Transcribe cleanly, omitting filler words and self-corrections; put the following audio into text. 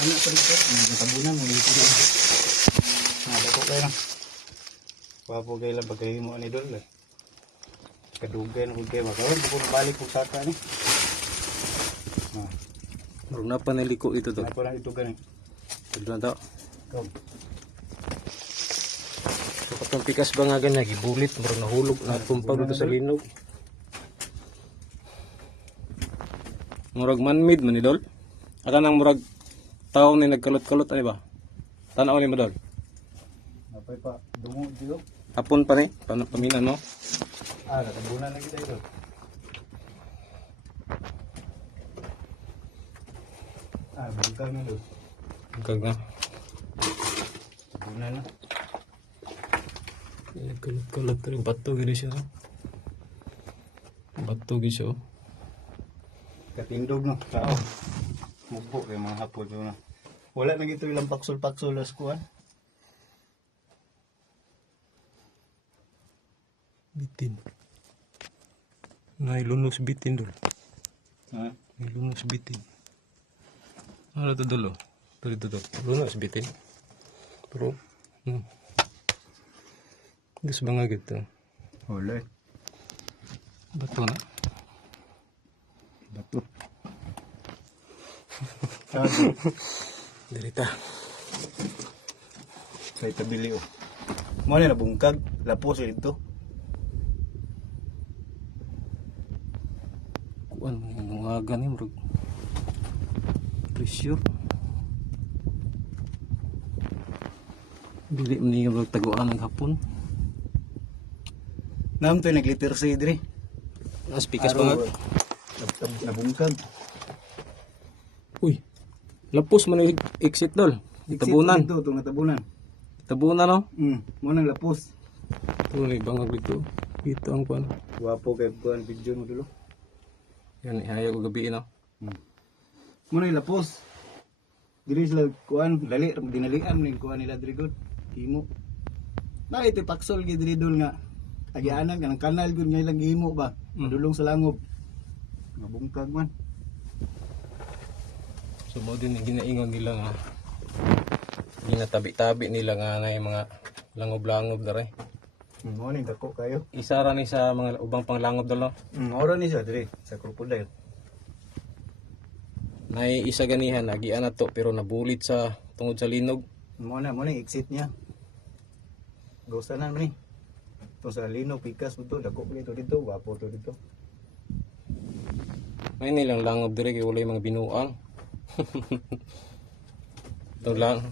Ano pa dito? Ang tabunan mo dito. Dako kayo na. Wapo kayo lang pagkahimo ni Dol. Kadugay na kayo. Magkaroon kung balik kung saka ni. Marunong na pa niliko ito to. Ako lang ito ganun. Ito lang to. Ikaw. Kapag pikas ba nga ganyan, gibulit, marunong nahulog na tumpaw dito sa linog. Murag man-made man ni Dol. Aka nang murag tao na nagkalot-kalot, ano ba? Tanaw ni mo Dol. Napay pa. Dungo dito. Hapon pa ni, paminan mo. Natabunan lagi tayo. Bukag na doon. Bukag na. Tabunan na. Nagkalot-kalot rin. Bato gini siya. Bato gini siya. Katindog no. Tao. Mubo kayo mga hapon yun na. Wala na gito ilang paksol-paksol na skuhan. Bitin. Nailunos bitin Dol. Ha? Nailunos bitin. Ano to Dol? Ito. Lunos bitin. Pero, gusto ba nga gitu? Wala. Bato na. Bato. Dirita. Sa itabili o. Mo na nabungkag. Lapos ito. Kuan mga gani murag pressure. Dili man niya murag taguan ng hapon. Nam to nagliter sa idri. As pikas pa nga. Nabungkag. Uy. Lapos man yung exit Dol. Tabunan. Ito natabunan. Tabunan no. Mo nang lapos. Ito ni bangag dito. Dito ang kuan. Wapo kay kuan video mo dulo. Yan ihayag ko gabi no. Mo nang lapos. Diri sila kuan lali dinalian ning kuan nila diri gud. Himo. Na ito paksol gid diri dul nga. Agianan kanang kanal gud nga ilang himo ba. Madulong sa langob. Mabungkag man. So mo din ginaingon nila nga. Ginatabi-tabi nila nga na yung mga langob-langob na rin. Mo ning dako kayo. Isa ra ni sa mga ubang panglangob dalo. Ora ni siya diri sa crocodile. Nay isa ganihan nagian na to pero nabulit sa tungod sa linog. Mo na exit niya. Gosanan man ni. To sa lino pikas mo to dako dito wapo to dito. May nilang langob dire kay wala yung mga binuang. Ito lang.